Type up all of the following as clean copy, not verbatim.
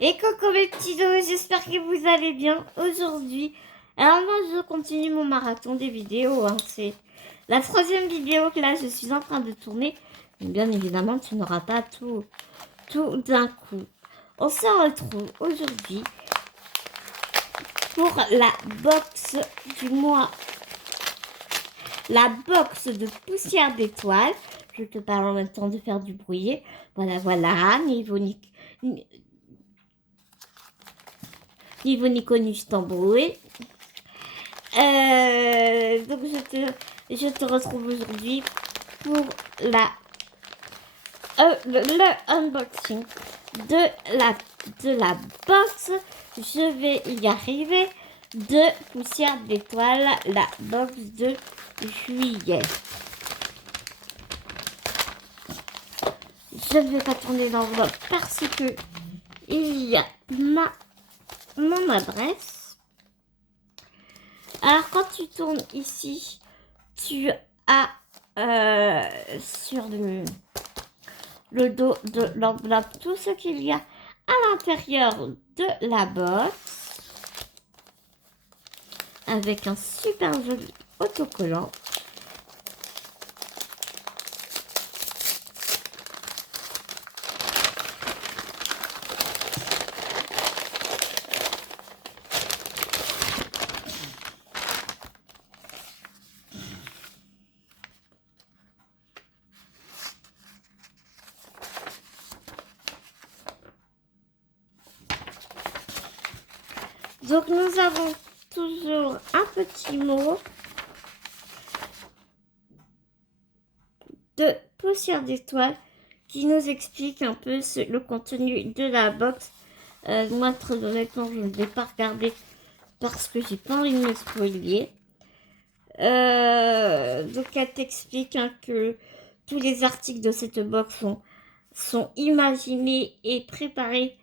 Et coucou mes petits dos, j'espère que vous allez bien aujourd'hui. Alors moi je continue mon marathon des vidéos, c'est la troisième vidéo que là je suis en train de tourner. Mais bien évidemment tu n'auras pas tout d'un coup. On se retrouve aujourd'hui pour la box du mois. La box de poussière d'étoiles. Je te parle en même temps de faire du bruit. Voilà, niveau Niconus Tamboué. Donc je te retrouve aujourd'hui pour le unboxing de la box. Je vais y arriver de poussière d'étoiles, la box de juillet. Je ne vais pas tourner l'enveloppe parce que il y a mon adresse. Alors quand tu tournes ici, tu as sur le dos de l'enveloppe tout ce qu'il y a à l'intérieur de la box avec un super joli autocollant. Donc nous avons toujours un petit mot de poussière d'étoiles qui nous explique un peu le contenu de la box. Moi très honnêtement je ne vais pas regarder parce que j'ai pas envie de me spoiler. Donc elle t'explique que tous les articles de cette box sont imaginés et préparés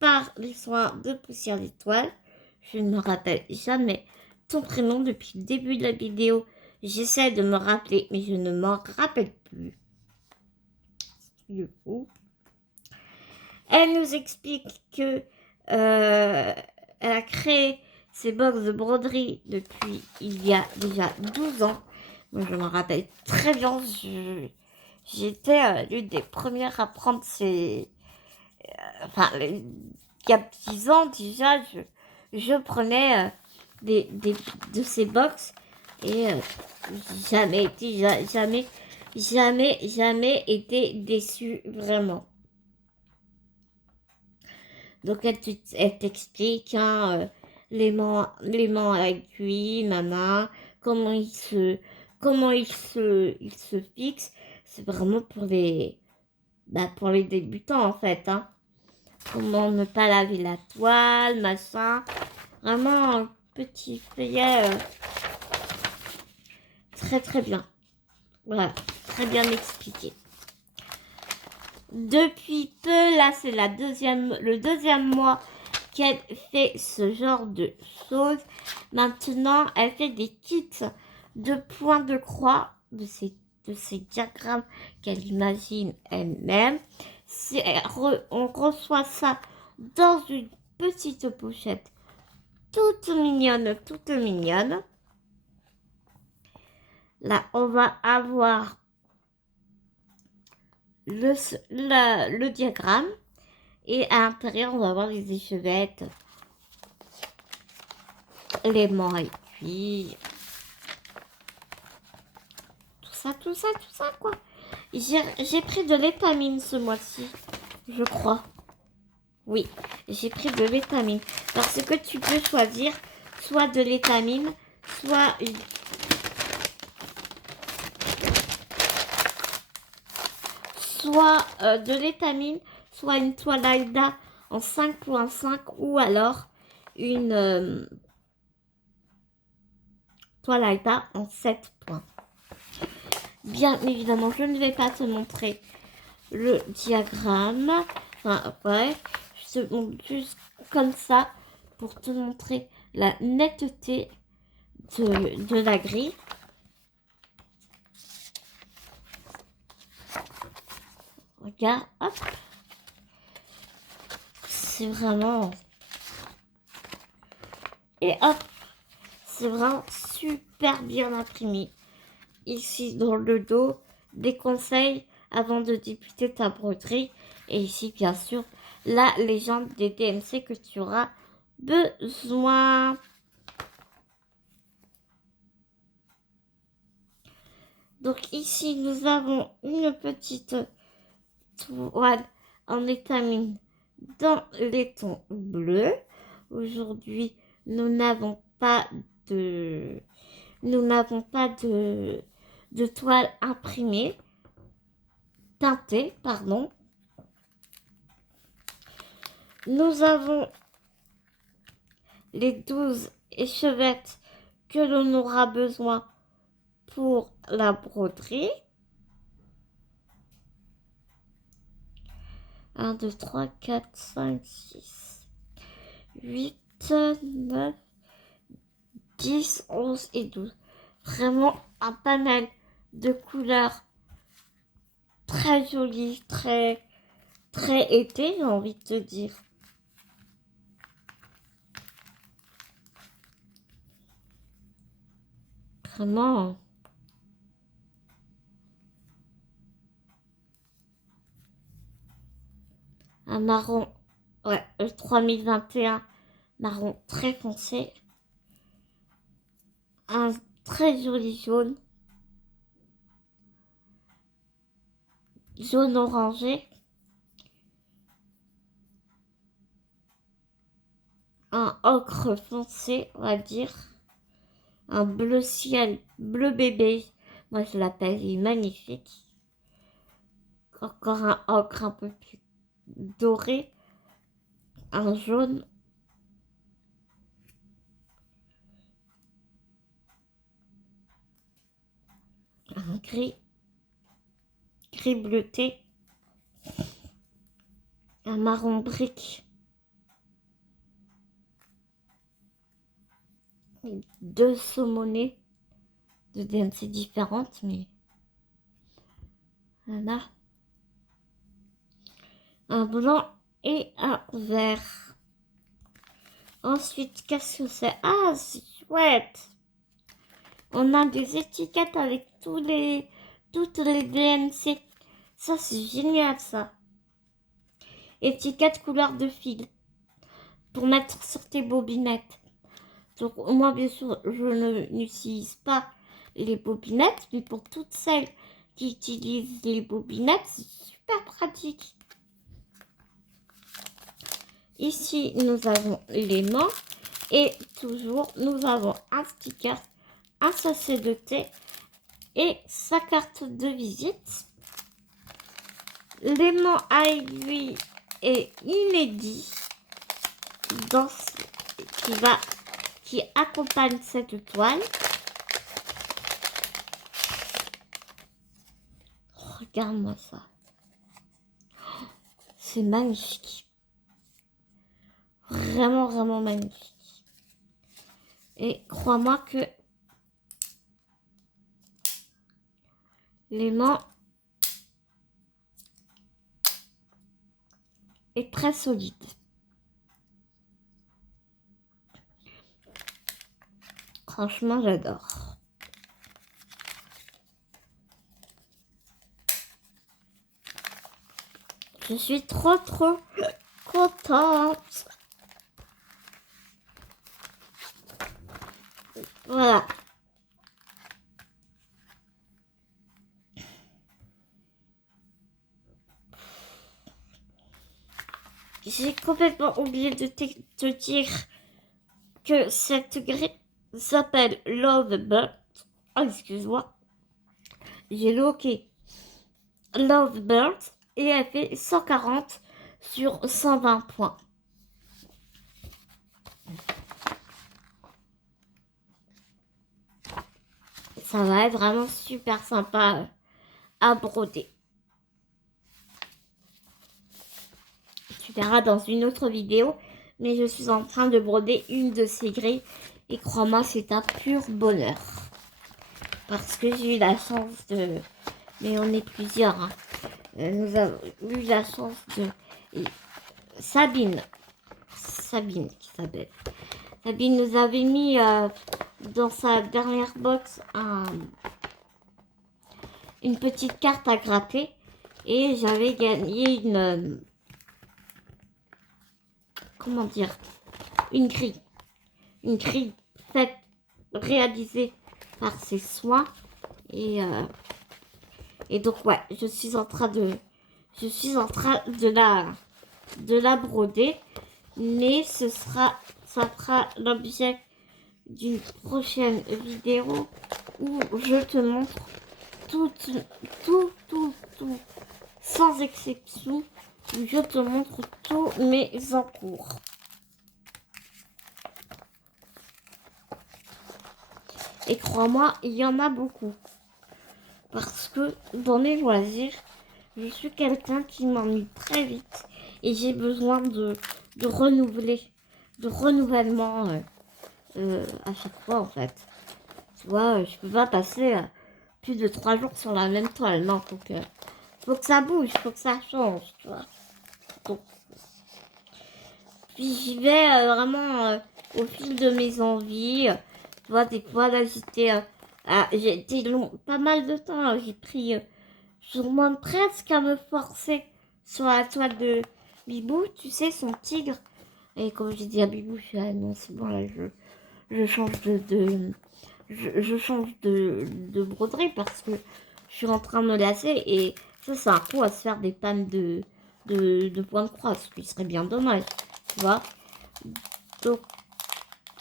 par les soins de poussière d'étoiles. Je ne me rappelle jamais ton prénom depuis le début de la vidéo. J'essaie de me rappeler, mais je ne m'en rappelle plus. Du coup, elle nous explique que elle a créé ces box de broderie depuis il y a déjà 12 ans. Moi, je me rappelle très bien. J'étais l'une des premières à prendre ces... Enfin, il y a 10 ans déjà, je prenais de ces box et jamais été déçue vraiment. Donc elle t'explique l'aimant à aiguille, nana, comment il se fixe. C'est vraiment pour les débutants en fait. Comment ne pas laver la toile, machin. Vraiment un petit feuillet très très bien. Voilà, très bien expliqué. Depuis peu, là c'est le deuxième mois qu'elle fait ce genre de choses. Maintenant, elle fait des kits de points de croix, de ces diagrammes qu'elle imagine elle-même. On reçoit ça dans une petite pochette toute mignonne, toute mignonne. Là, on va avoir le diagramme. Et à l'intérieur, on va avoir les échevettes, les mailles, puis tout ça, quoi. J'ai pris de l'étamine ce mois-ci, je crois. Oui, j'ai pris de l'étamine. Parce que tu peux choisir soit de l'étamine, soit de l'étamine, soit une toile Aida en 5.5 ou alors une toile Aida en 7 points. Bien évidemment, je ne vais pas te montrer le diagramme. Enfin, ouais, je te montre juste comme ça pour te montrer la netteté de la grille. Regarde, hop. c'est vraiment... Et hop, c'est vraiment super bien imprimé. Ici, dans le dos, des conseils avant de débuter ta broderie. Et ici, bien sûr, la légende des DMC que tu auras besoin. Donc ici, nous avons une petite toile en étamine dans les tons bleus. Aujourd'hui, nous n'avons pas de toile imprimée, teintée, pardon. Nous avons les 12 échevettes que l'on aura besoin pour la broderie. 1, 2, 3, 4, 5, 6, 8, 9, 10, 11 et 12. Vraiment un panel de couleurs très joli, très été, j'ai envie de te dire. Vraiment. Un marron, ouais, le 3021, marron très foncé. Un très joli jaune. Jaune orangé. Un ocre foncé, on va dire. Un bleu ciel, bleu bébé. Moi, je l'appelle, il est magnifique. Encore un ocre un peu plus doré. Un jaune. Un gris. Gris bleuté. Un marron brique. Deux saumonnées de DMC différentes, mais voilà. Un blanc et un vert. Ensuite, qu'est-ce que c'est? Ah, c'est chouette! On a des étiquettes avec toutes les DMC. Ça, c'est génial, ça. Étiquettes couleur de fil pour mettre sur tes bobinettes. Donc, moi, bien sûr, je n'utilise pas les bobinettes, mais pour toutes celles qui utilisent les bobinettes, c'est super pratique. Ici, nous avons l'aimant et toujours, nous avons un sticker, un sachet de thé et sa carte de visite. L'aimant à aiguille est inédit dans qui accompagne cette toile. Regarde-moi ça. C'est magnifique. Vraiment, vraiment magnifique. Et crois-moi que l'aimant est très solide. Franchement, j'adore. Je suis trop contente. Voilà. J'ai complètement oublié de te dire que cette grille s'appelle Love Bird. Oh, excuse-moi. J'ai loqué Love Bird et elle fait 140 sur 120 points. Ça va être vraiment super sympa à broder. Tu verras dans une autre vidéo, mais je suis en train de broder une de ces grilles et crois-moi, c'est un pur bonheur. Parce que j'ai eu la chance de... Mais on est plusieurs. Hein. Nous avons eu la chance de... Sabine Sabine qui s'appelle. Sabine nous avait mis dans sa dernière box une petite carte à gratter. Et j'avais gagné une... comment dire? Une grille. Une grille faite, réalisée par ses soins. Et donc, ouais, je suis en train de la broder. Mais ça sera l'objet d'une prochaine vidéo où je te montre tout, sans exception, où je te montre tous mes encours. Et crois-moi, il y en a beaucoup. Parce que dans mes loisirs, je suis quelqu'un qui m'ennuie très vite. Et j'ai besoin de renouveler, de renouvellement à chaque fois en fait. Tu vois, je peux pas passer plus de 3 jours sur la même toile. Non, faut que ça bouge, faut que ça change, tu vois. Donc, puis j'y vais vraiment au fil de mes envies. Tu vois, des fois là j'ai été pas mal de temps. J'ai pris, je demande presque à me forcer sur la toile de Bibou, tu sais, son tigre. Et comme j'ai dit à Bibou, je suis non, c'est bon là, je change je change de broderie parce que je suis en train de me lasser et ça c'est un coup à se faire des pannes de points de croix, ce qui serait bien dommage, tu vois. Donc,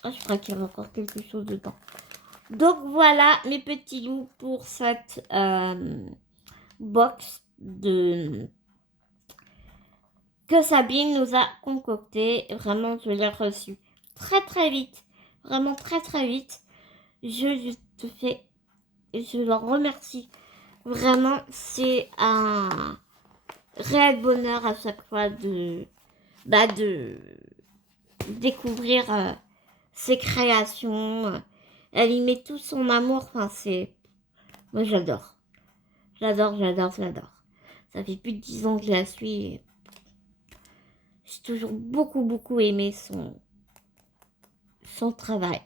je crois qu'il y avait encore quelque chose dedans. Donc voilà mes petits loups pour cette box que Sabine nous a concocté. Vraiment, je l'ai reçu très vite, vraiment très vite. Je leur remercie. Vraiment, c'est un réel bonheur à chaque fois de découvrir ses créations. Elle y met tout son amour. Enfin, moi, j'adore. J'adore. Ça fait plus de 10 ans que je la suis. J'ai toujours beaucoup aimé son travail.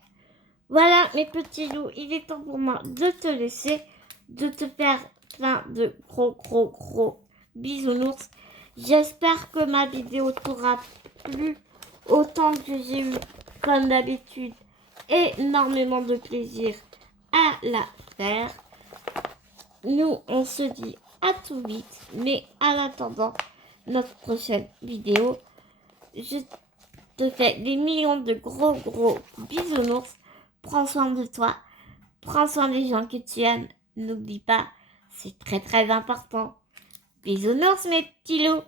Voilà mes petits loups, il est temps pour moi de te laisser, de te faire plein de gros bisounours. J'espère que ma vidéo t'aura plu autant que j'ai eu, comme d'habitude, énormément de plaisir à la faire. Nous, on se dit à tout vite, mais en attendant notre prochaine vidéo, je te fais des millions de gros bisounours. Prends soin de toi, prends soin des gens que tu aimes. N'oublie pas, c'est très important. Bisounours mes petits loups.